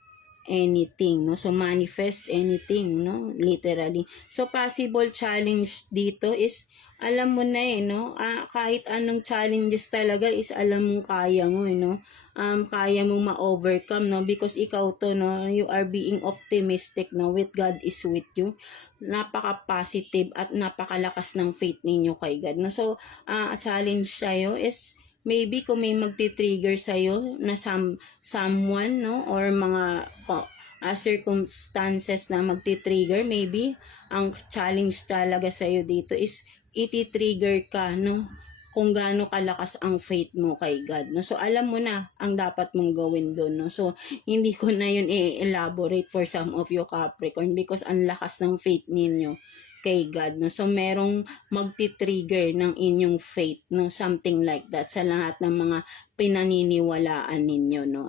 anything, no, so manifest anything, no, literally. So possible challenge dito is alam mo na, no, kahit anong challenges talaga is alam mong kaya mo, no, kaya mong ma-overcome, no, because ikaw to, no, you are being optimistic, no, with God is with you. Napaka-positive at napakalakas ng faith ninyo kay God, no. So challenge sa'yo is maybe kung may magti-trigger sa'yo na someone, no, or mga circumstances na magti-trigger, maybe ang challenge talaga sa'yo dito is iti-trigger ka, no, kung gaano kalakas ang faith mo kay God, no. So alam mo na ang dapat mong gawin doon, no. So hindi ko na yun i-elaborate for some of you Capricorn because ang lakas ng faith ninyo kay God, no. So merong magti-trigger ng inyong faith, no, something like that sa lahat ng mga pinaniniwalaan ninyo, no.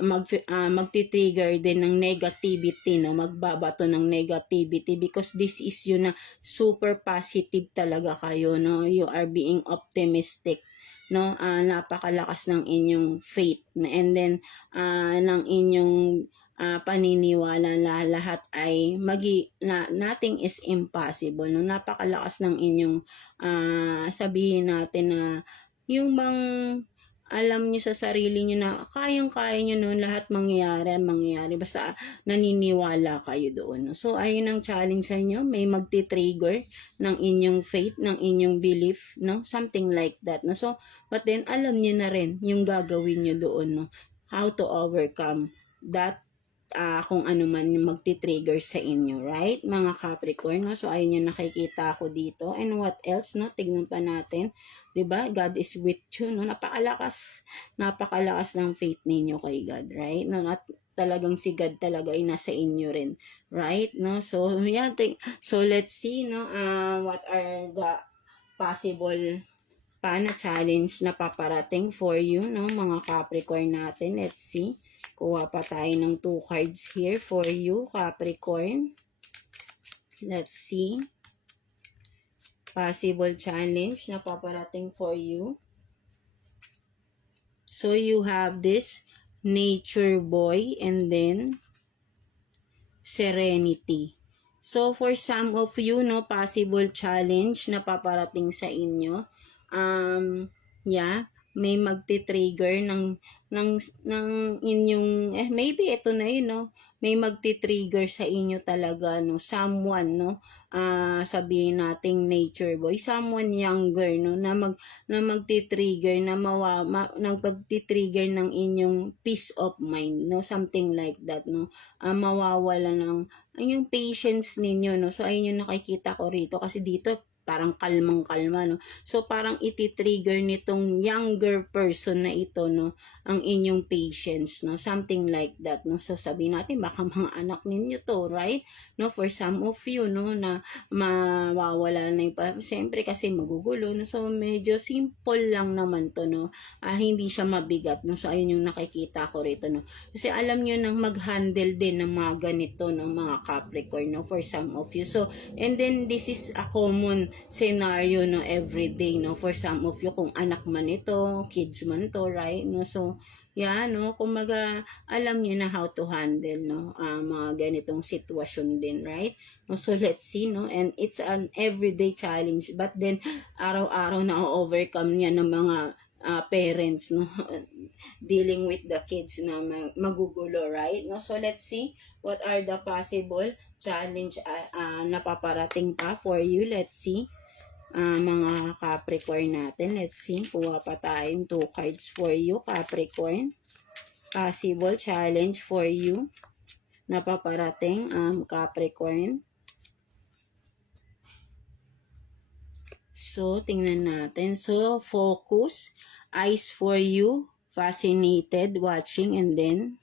Magti-trigger din ng negativity, no, magbabato ng negativity because this is yun na super positive talaga kayo, no. You are being optimistic, no, napakalakas ng inyong faith, and then ng inyong paniniwala na lahat ay nothing is impossible, no. Napakalakas ng inyong sabihin natin na yung bang alam nyo sa sarili nyo na kayang-kaya nyo nun lahat mangyayari basta naniniwala kayo doon, no? So ayun ang challenge sa inyo, may magti-trigger ng inyong faith, ng inyong belief, no, something like that, no. So but then alam nyo na rin yung gagawin nyo doon, no, how to overcome that kung ano man yung magti-trigger sa inyo, right, mga Capricorn, no? So ayun yung nakikita ko dito. And what else, no, tignan pa natin, 'di ba? God is with you, no. Napakalakas ng faith ninyo kay God, right, no, at talagang si God talaga ay nasa inyo rin, right, no. So yeah, so let's see, no, what are the possible pa na challenge na paparating for you, no, mga Capricorn natin. Let's see. Kuha pa tayo ng 2 cards here for you, Capricorn. Let's see. Possible challenge na paparating for you. So, you have this nature boy and then serenity. So, for some of you, no, possible challenge na paparating sa inyo. Yeah, may magti-trigger ng inyong, maybe ito na yun, no, may magti-trigger sa inyo talaga, no, someone, no, sabihin nating nature boy, someone younger, no, na magti-trigger, nang pagti-trigger ng inyong peace of mind, no, something like that, no, mawawala ng yung patience ninyo, no? So, ayun yung nakikita ko rito. Kasi dito, parang kalmang-kalma, no? So, parang iti-trigger nitong younger person na ito, no? Ang inyong patience, no? Something like that, no? So, sabihin natin, baka mga anak ninyo to, right? No? For some of you, no? Na mawawala na yung, siyempre kasi magugulo, no? So, medyo simple lang naman to, no? Hindi siya mabigat, no? So, ayun yung nakikita ko rito, no? Kasi alam nyo nang mag-handle din ng mga ganito, ng mga Capricorn, no, for some of you. So, and then this is a common scenario, no, everyday, no, for some of you, kung anak man ito, kids man to, right, no, so, yeah, no, kumaga, alam niyo na how to handle, no, mga ganitong sitwasyon din, right, no, so let's see, no, and it's an everyday challenge, but then, araw-araw na overcome niya ng mga parents, no, dealing with the kids na magugulo, right? No, so let's see what are the possible challenge na paparating pa for you. Let's see mga Capricorn natin. Let's see, kuha pa tayong 2 cards for you, Capricorn. Possible challenge for you na paparating, Capricorn. So, tingnan natin. So, focus, eyes for you, fascinated, watching, and then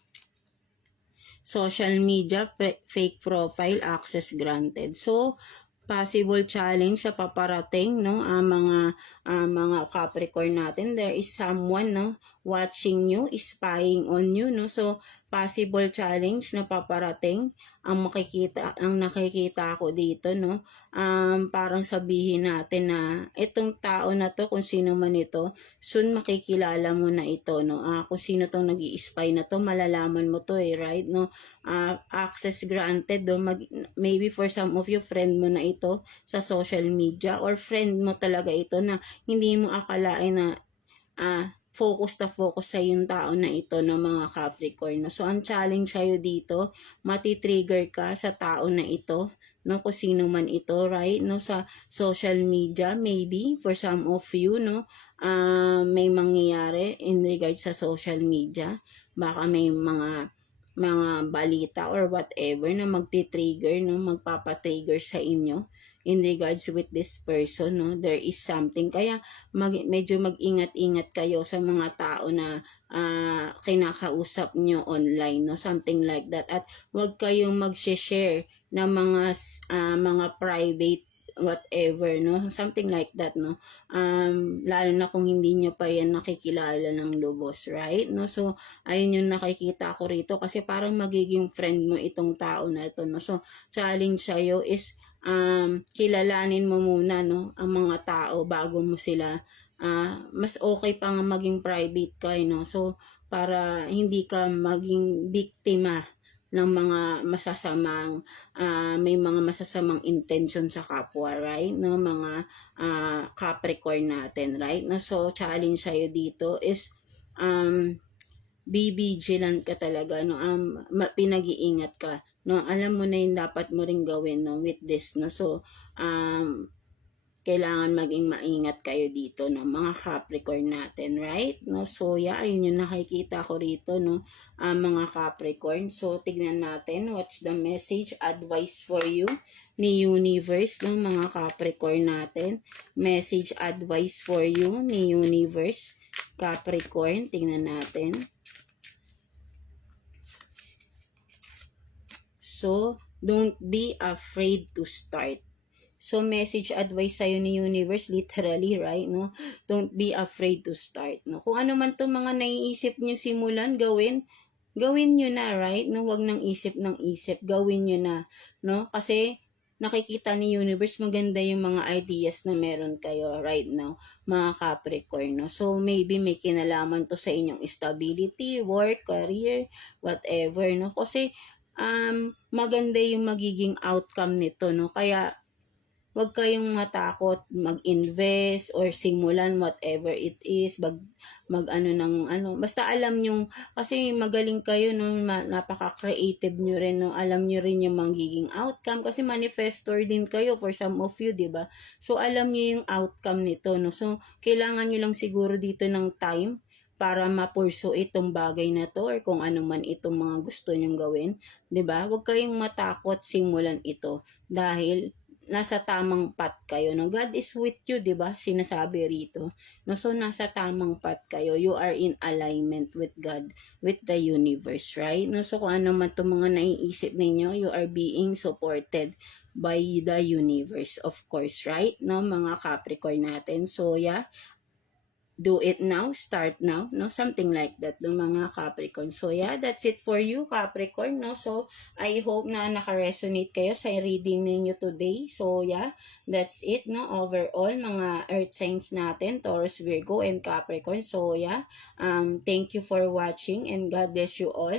social media, fake profile, access granted. So, possible challenge sa paparating, no, mga Capricorn natin. There is someone, no, watching you, spying on you, no. So, possible challenge na paparating ang nakikita ko dito, no. Parang sabihin natin na itong tao na to, kung sino man ito, soon makikilala mo na ito, no. Kung sino tong nag-i-spy na to, malalaman mo to, right, no. Access granted, no. Maybe for some of you, friend mo na ito sa social media, or friend mo talaga ito na hindi mo akalain na focus sa yung tao na ito, no, mga Capricorn. So, ang challenge sa'yo dito, matitrigger ka sa tao na ito, no, kung sino man ito, right, no, sa social media, maybe, for some of you, no, may mangyayari in regards sa social media, baka may mga balita or whatever na magti-trigger, no, magpapa-trigger sa inyo in regards with this person, no, there is something. Kaya medyo mag-ingat-ingat kayo sa mga tao na kinakausap nyo online, no, something like that. At huwag kayong mag-share ng mga private whatever, no, something like that, no, lalo na kung hindi nyo pa yan nakikilala ng lubos, right, no. So, ayun yung nakikita ko rito, kasi parang magiging friend mo itong tao na ito, no. So, challenge sa'yo is kilalanin mo muna, no, ang mga tao bago mo sila, mas okay pa nga maging private ka, no, so para hindi ka maging biktima ng mga masasamang may mga masasamang intention sa kapwa, right, no, mga Capricorn natin, right, no. So, challenge sa'yo dito is be vigilant ka talaga, no, pinag-iingat ka, no, alam mo na yung dapat mo ring gawin, no, with this, no. So, kailangan maging maingat kayo dito, no, mga Capricorn natin, right, no. So, yeah, ayun yung nakikita ko rito, no, mga Capricorn. So, tignan natin what's the message, advice for you ni Universe, no, mga Capricorn natin. Message, advice for you ni Universe, Capricorn. Tingnan natin. So, don't be afraid to start. So, message, advice sa'yo ni Universe, literally, right, no? Don't be afraid to start, no? Kung ano man itong mga naiisip nyo simulan, gawin nyo na, right? No? Huwag nang isip ng isip, gawin nyo na, no? Kasi, nakikita ni universe, maganda yung mga ideas na meron kayo right now, mga Capricorn, no? So, maybe may kinalaman to sa inyong stability, work, career, whatever, no? Kasi, maganda yung magiging outcome nito, no? Kaya, huwag kayong matakot mag-invest or simulan whatever it is, mag-ano ng ano, basta alam nyo, kasi magaling kayo, no, napaka-creative nyo rin, no, alam nyo rin yung magiging outcome, kasi manifestor din kayo for some of you, di ba? So, alam nyo yung outcome nito, no, so, kailangan nyo lang siguro dito ng time para mapurso itong bagay na to or kung ano man itong mga gusto nyong gawin, 'di ba? Huwag kayong matakot simulan ito dahil nasa tamang path kayo, no? God is with you, di ba? Sinasabi rito. No? So, nasa tamang path kayo. You are in alignment with God, with the universe, right? No? So, kung ano man itong mga naiisip ninyo, you are being supported by the universe, of course, right? No? Mga Capricorn natin. So, yeah, do it now, start now, no? Something like that, no, mga Capricorn. So, yeah, that's it for you, Capricorn, no? So, I hope na naka-resonate kayo sa reading ninyo today. So, yeah, that's it, no? Overall, mga earth signs natin, Taurus, Virgo, and Capricorn. So, yeah, thank you for watching and God bless you all,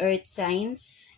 earth signs.